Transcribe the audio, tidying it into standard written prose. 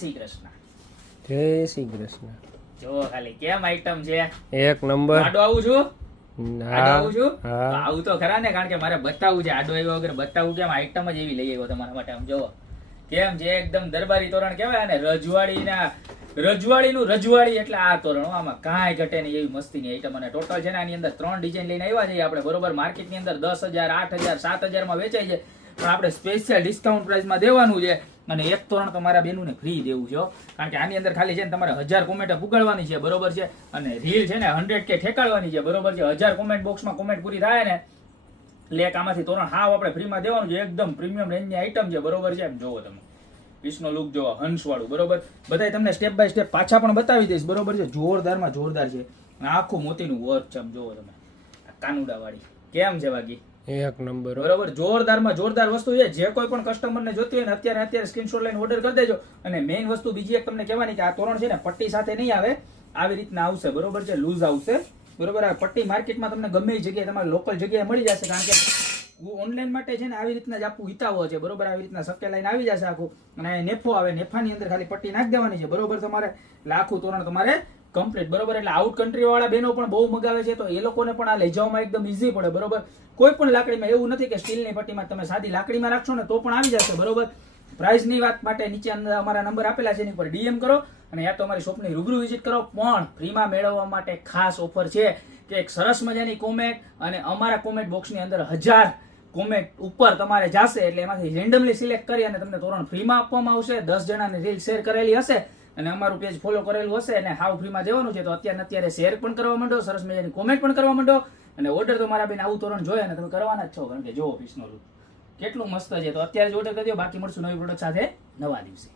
શ્રી કૃષ્ણ. જય શ્રી કૃષ્ણ. જો ખાલી કેમ આઈટમ છે. એક નંબર. આડો આવું છું. આડો આવું છું. હા. આવું તો ખરા ને, કારણ કે મારે બતાવવું છે. આડો આવ્યો વગર બતાવવું કેમ? આઈટમ જ એવી લઈ આવ્યો તમારા માટે. આમ જોવો કેમ છે, એકદમ દરબારી તોરણ કહેવાય ને, રજવાડીનું રજવાડી એટલે આ તોરણ. આમાં કાંઈ ઘટે નહીં એવી મસ્તીની આઈટમ. અને ટોટલ છે ને આની અંદર 3 ડિઝાઇન લઈને આવ્યા છીએ આપણે. બરોબર, માર્કેટની અંદર 10,000, 8,000, 7,000 માં વેચાય છે, પણ આપણે સ્પેશિયલ ડિસ્કાઉન્ટ પ્રાઇસમાં દેવાનું છે. અને એક તોરણ તમારા બેનુને ફ્રી દેવું છે, કારણ કે આની અંદર ખાલી છે ને તમારે 1000 કોમેન્ટ પુગાડવાની છે. બરોબર છે, અને રીલ છે ને 100K ઠેકાડવાની છે. બરોબર છે, 1000 કોમેન્ટ બોક્સમાં કોમેન્ટ પૂરી થાય ને એટલે આમાંથી તોરણ હાવ આપણે ફ્રીમાં દેવાનું છે. એકદમ પ્રીમિયમ રેન્જની આઈટમ છે. બરોબર છે, એમ જોવો તમે પીસનો લુક જોવો, હંસવાળું. બરોબર, બધા તમને સ્ટેપ બાય સ્ટેપ પાછા પણ બતાવી દઈશ. બરોબર છે, જોરદારમાં જોરદાર છે. આખું મોતીનું વર્ક છે. આમ જોવો તમે, કાનુડા વાળી કેમ છે બાકી એક નંબર. બરોબર, જોરદારમાં જોરદાર વસ્તુ છે. જે કોઈ પણ કસ્ટમરને જોતી હોય ને અત્યારે સ્ક્રીનશોટ લઈને ઓર્ડર કરી દેજો. અને મેઇન વસ્તુ બીજી એક તમને કહેવાની કે આ તોરણ છે ને પટ્ટી સાથે નહીં આવે, આવી રીતના આવશે. બરોબર છે, લૂઝ આવશે. બરોબર, આ પટ્ટી માર્કેટમાં તમને ગમે એ જગ્યાએ તમારે લોકલ જગ્યાએ મળી જશે, કારણ કે ઓનલાઈન માટે છે ને આવી રીતના જ આપવું હિતાવો છે. બરોબર, આવી રીતના સકે લાઈન આવી જશે આખું, અને નેફો આવે, નેફાની અંદર ખાલી પટ્ટી નાખી દેવાની છે. બરોબર, તમારે આખું તોરણ તમારે કમ્પ્લીટ. બરોબર, એટલે આઉટ કન્ટ્રી વાળા બહેનો પણ બહુ મગાવે છે, તો એ લોકોને પણ આ લઈ જવામાં એકદમ ઈઝી પડે. બરોબર, કોઈ પણ લાકડીમાં એવું નથી કે સ્ટીલની પટ્ટીમાં, તમે સાદી લાકડીમાં રાખશો ને તો પણ આવી જશે. બરોબર, પ્રાઇસની વાત માટે નીચે અમારા નંબર આપેલા છે, એની પર ડીએમ કરો, અને યા તો અમારી શોપની રૂબરૂ વિઝિટ કરો. પણ ફ્રીમાં મેળવવા માટે ખાસ ઓફર છે કે એક સરસ મજાની કોમેન્ટ, અને અમારા કોમેન્ટ બોક્સની અંદર 1000 કોમેન્ટ ઉપર તમારે જશે, એટલે એમાંથી રેન્ડમલી સિલેક્ટ કરી અને તમને તોરણ ફ્રીમાં આપવામાં આવશે. 10 જણાની રીલ શેર કરેલી હશે અને અમારું પેજ ફોલો કરેલું હશે, અને હાવ ફ્રીમાં દેવાનું છે. તો અત્યારે શેર પણ કરવા માંડો, સરસ મજાની કોમેન્ટ પણ કરવા માંડો, અને ઓર્ડર તો મારા બેન આવું તોરણ જોઈએ અને તમે કરવાના જ છો, કારણ કે જોવો પીસનો લુક કેટલું મસ્ત છે. તો અત્યારે જ ઓર્ડર કરી દો, બાકી મળશું નવી પ્રોડક્ટ સાથે નવા દિવસે.